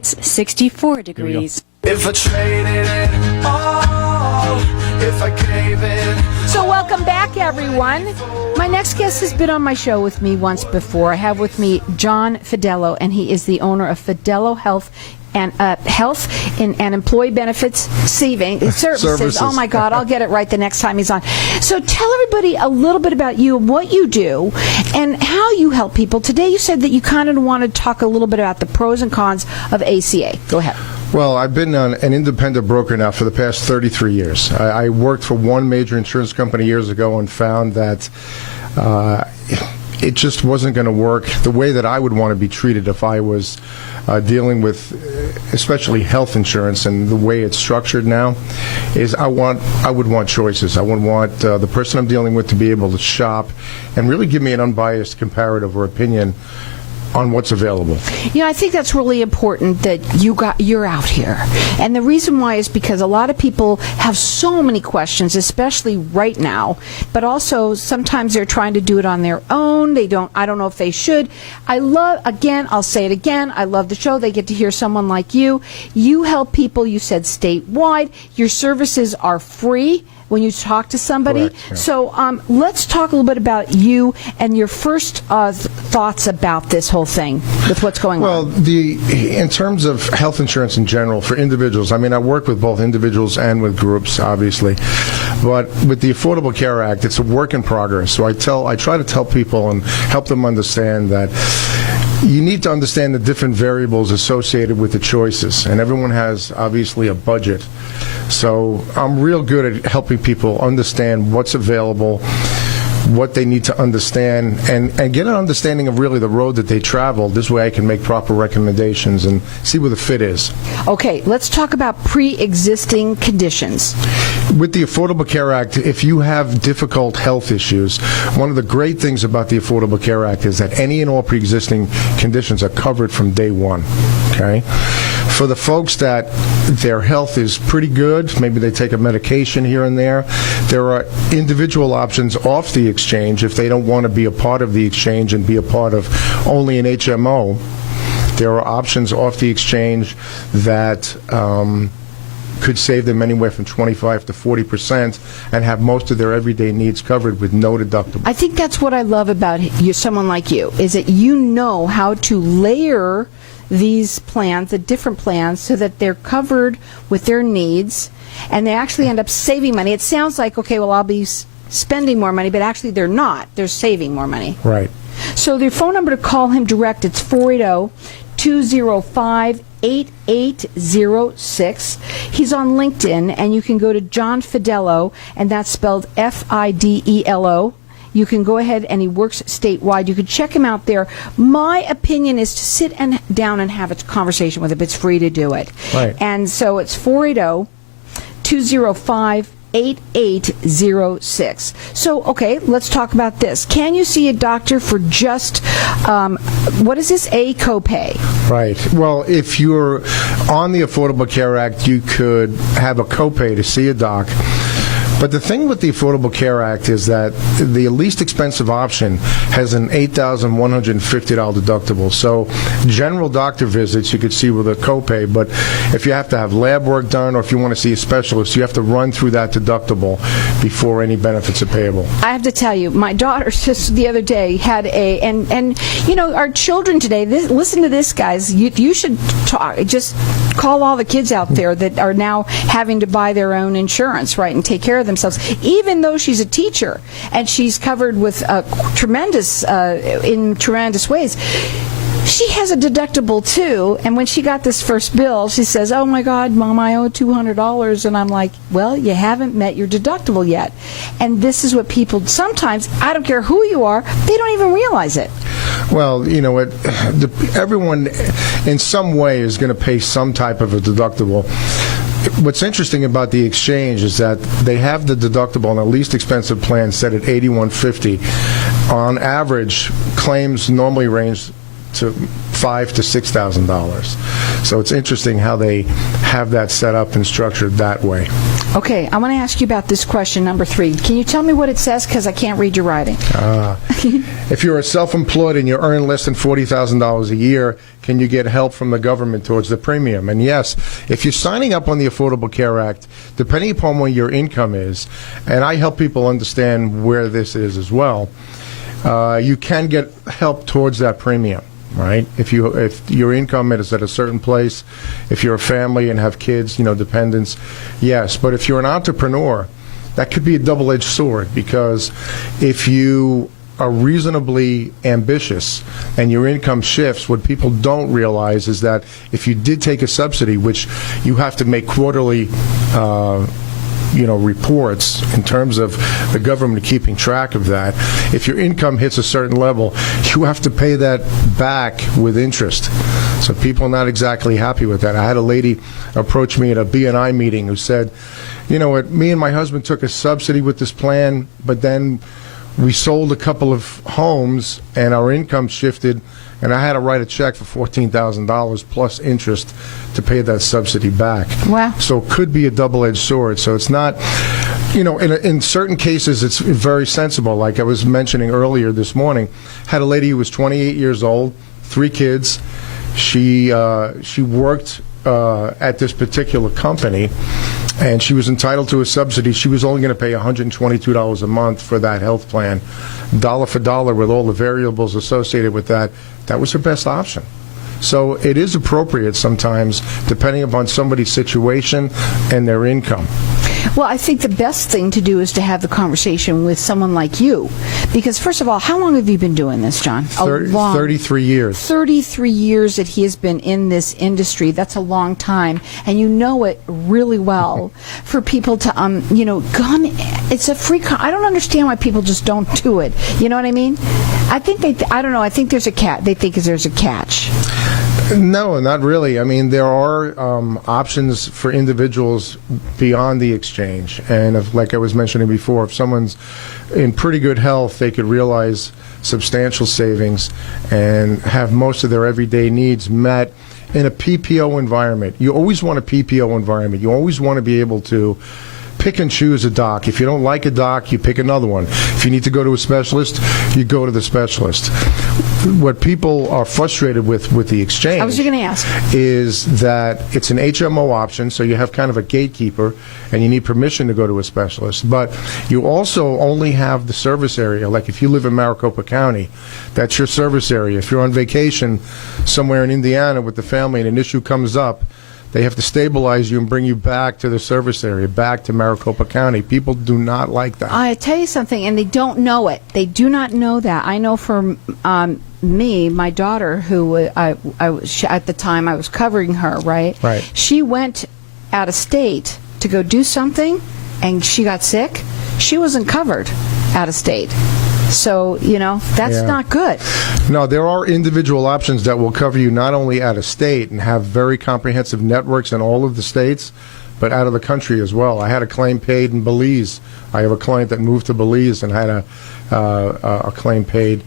It's 64 degrees. If I traded it all, if I gave it. So welcome back, everyone. My next guest has been on my show with me once before. I have with me John Fidelo, and he is the owner of Fidelo Health and Employee Benefits Services. Oh my God, I'll get it right the next time he's on. So tell everybody a little bit about you, what you do, and how you help people. Today you said that you kind of want to talk a little bit about the pros and cons of ACA. Go ahead. Well, I've been an independent broker now for the past 33 years. I worked for one major insurance company years ago and found that it just wasn't going to work the way that I would want to be treated if I was dealing with especially health insurance. And the way it's structured now is I would want choices. I would want the person I'm dealing with to be able to shop and really give me an unbiased comparative or opinion on what's available. You know, I think that's really important that you're out here. And the reason why is because a lot of people have so many questions, especially right now, but also sometimes they're trying to do it on their own. I don't know if they should. I'll say it again, I love the show. They get to hear someone like you. You help people, you said statewide. Your services are free when you talk to somebody. Correct, yeah. So let's talk a little bit about you and your first thoughts about this whole thing with what's going on. Well, in terms of health insurance in general for individuals, I mean, I work with both individuals and with groups, obviously. But with the Affordable Care Act, it's a work in progress. So I try to tell people and help them understand that you need to understand the different variables associated with the choices, and everyone has obviously a budget. So I'm real good at helping people understand what's available, what they need to understand, and get an understanding of really the road that they travel. This way I can make proper recommendations and see where the fit is. Okay, let's talk about pre-existing conditions. With the Affordable Care Act, if you have difficult health issues, one of the great things about the Affordable Care Act is that any and all pre-existing conditions are covered from day one. Okay? For the folks that their health is pretty good, maybe they take a medication here and there are individual options off the exchange if they don't want to be a part of the exchange and be a part of only an HMO. There are options off the exchange that could save them anywhere from 25 to 40% and have most of their everyday needs covered with no deductible. I think that's what I love about someone like you, is that you know how to layer these plans, the different plans, so that they're covered with their needs and they actually end up saving money. It sounds like, okay, well, I'll be spending more money, but actually they're not. They're saving more money. Right. So the phone number to call him direct, it's 480-205-8806. He's on LinkedIn, and you can go to John Fidelo, and that's spelled Fidelo. You can go ahead, and he works statewide. You can check him out there. My opinion is to sit down and have a conversation with him. It's free to do it. Right. And so it's 480-205-8806. So, okay, let's talk about this. Can you see a doctor for just, what is this, a copay? Right. Well, if you're on the Affordable Care Act, you could have a copay to see a doc. But the thing with the Affordable Care Act is that the least expensive option has an $8,150 deductible. So general doctor visits you could see with a copay, but if you have to have lab work done or if you want to see a specialist, you have to run through that deductible before any benefits are payable. I have to tell you, my daughter just the other day had and you know, our children today, listen to this, guys. You should just call all the kids out there that are now having to buy their own insurance, right, and take care of themselves, even though she's a teacher and she's covered with tremendous ways. She has a deductible too, and when she got this first bill, she says, "Oh my God, Mom, I owe $200." And I'm like, "Well, you haven't met your deductible yet." And this is what people sometimes, I don't care who you are, they don't even realize it. Well, you know, everyone in some way is going to pay some type of a deductible. What's interesting about the exchange is that they have the deductible on the least expensive plan set at $8,150. On average, claims normally range to $5,000 to $6,000. So it's interesting how they have that set up and structured that way. Okay, I want to ask you about this question, number 3. Can you tell me what it says? Because I can't read your writing. If you're self-employed and you earn less than $40,000 a year, can you get help from the government towards the premium? And yes, if you're signing up on the Affordable Care Act, depending upon what your income is, and I help people understand where this is as well, you can get help towards that premium. Right? If your income is at a certain place, if you're a family and have kids, dependents, yes. But if you're an entrepreneur, that could be a double-edged sword, because if you are reasonably ambitious and your income shifts, what people don't realize is that if you did take a subsidy, which you have to make quarterly reports in terms of the government keeping track of that. If your income hits a certain level, you have to pay that back with interest. So people are not exactly happy with that. I had a lady approach me at a BNI meeting who said, you know what, me and my husband took a subsidy with this plan, but then we sold a couple of homes and our income shifted, and I had to write a check for $14,000 plus interest to pay that subsidy back. Wow. So it could be a double-edged sword. So it's not, in certain cases it's very sensible. Like I was mentioning earlier this morning, had a lady who was 28 years old, 3 kids. She worked at this particular company, and she was entitled to a subsidy. She was only going to pay $122 a month for that health plan. Dollar for dollar with all the variables associated with that, that was her best option. So it is appropriate sometimes, depending upon somebody's situation and their income. Well, I think the best thing to do is to have the conversation with someone like you. Because, first of all, how long have you been doing this, John? 33 years. 33 years that he has been in this industry. That's a long time. And you know it really well. For people to, it's a free, I don't understand why people just don't do it. You know what I mean? I think I don't know, I think there's a they think there's a catch. No, not really. I mean, there are options for individuals beyond the exchange. And like I was mentioning before, if someone's in pretty good health, they could realize substantial savings and have most of their everyday needs met in a PPO environment. You always want a PPO environment. You always want to be able to pick and choose a doc. If you don't like a doc, you pick another one. If you need to go to a specialist, you go to the specialist. What people are frustrated with the exchange, I was going to ask, is that it's an HMO option, so you have kind of a gatekeeper, and you need permission to go to a specialist. But you also only have the service area. Like if you live in Maricopa County, that's your service area. If you're on vacation somewhere in Indiana with the family and an issue comes up, they have to stabilize you and bring you back to the service area, back to Maricopa County. People do not like that. I tell you something, and they don't know it. They do not know that. I know for me, my daughter, who I was, at the time I was covering her, right? Right. She went out of state to go do something, and she got sick. She wasn't covered out of state. So, that's not good. No, there are individual options that will cover you not only out of state and have very comprehensive networks in all of the states, but out of the country as well. I had a claim paid in Belize. I have a client that moved to Belize and had a claim paid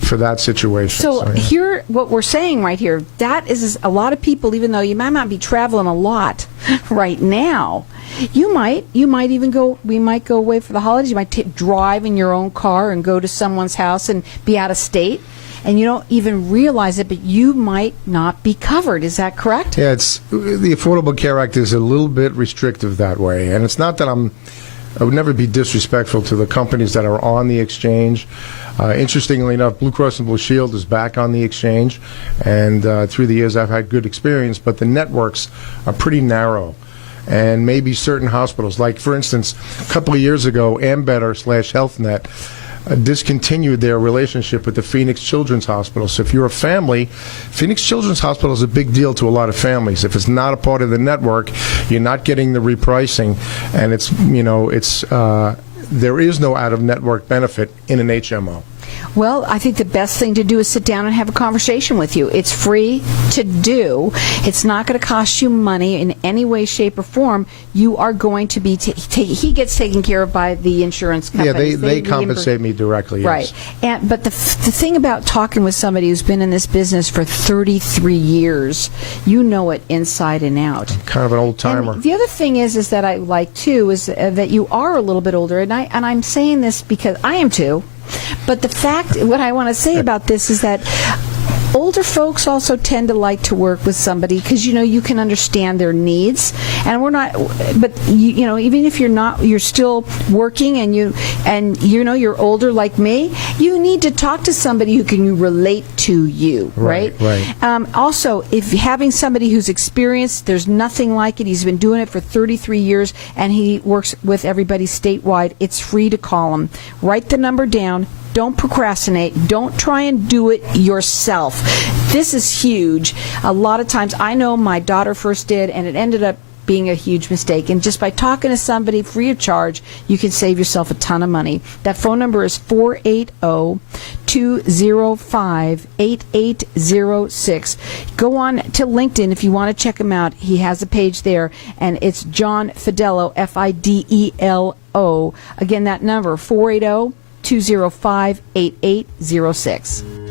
for that situation. So here, what we're saying right here, that is a lot of people, even though you might not be traveling a lot right now, we might go away for the holidays. You might drive in your own car and go to someone's house and be out of state, and you don't even realize it, but you might not be covered. Is that correct? Yeah, the Affordable Care Act is a little bit restrictive that way, and it's not that I would never be disrespectful to the companies that are on the exchange. Interestingly enough, Blue Cross and Blue Shield is back on the exchange, and through the years I've had good experience, but the networks are pretty narrow. And maybe certain hospitals, like for instance, a couple of years ago, AmBetter/HealthNet discontinued their relationship with the Phoenix Children's Hospital. So if you're a family, Phoenix Children's Hospital is a big deal to a lot of families. If it's not a part of the network, you're not getting the repricing, and there is no out-of-network benefit in an HMO. Well, I think the best thing to do is sit down and have a conversation with you. It's free to do. It's not going to cost you money in any way, shape, or form. You are going to be he gets taken care of by the insurance company. Yeah, they compensate me directly. Yes. Right. But the thing about talking with somebody who's been in this business for 33 years, you know it inside and out. Kind of an old timer. And the other thing is that I like too is that you are a little bit older, and I'm saying this because I am too. But what I want to say about this is that older folks also tend to like to work with somebody because you can understand their needs, and we're not. But even if you're still working, and you're older like me, you need to talk to somebody who can relate to you, right? Right. Also, if having somebody who's experienced, there's nothing like it. He's been doing it for 33 years, and he works with everybody statewide. It's free to call him. Write the number down. Don't procrastinate. Don't try and do it yourself. This is huge. A lot of times, I know my daughter first did, and it ended up being a huge mistake. And just by talking to somebody free of charge, you can save yourself a ton of money. That phone number is 480-205-8806. Go on to LinkedIn if you want to check him out. He has a page there, and it's John Fidelo, Fidelo. Again, that number, 480-205-8806.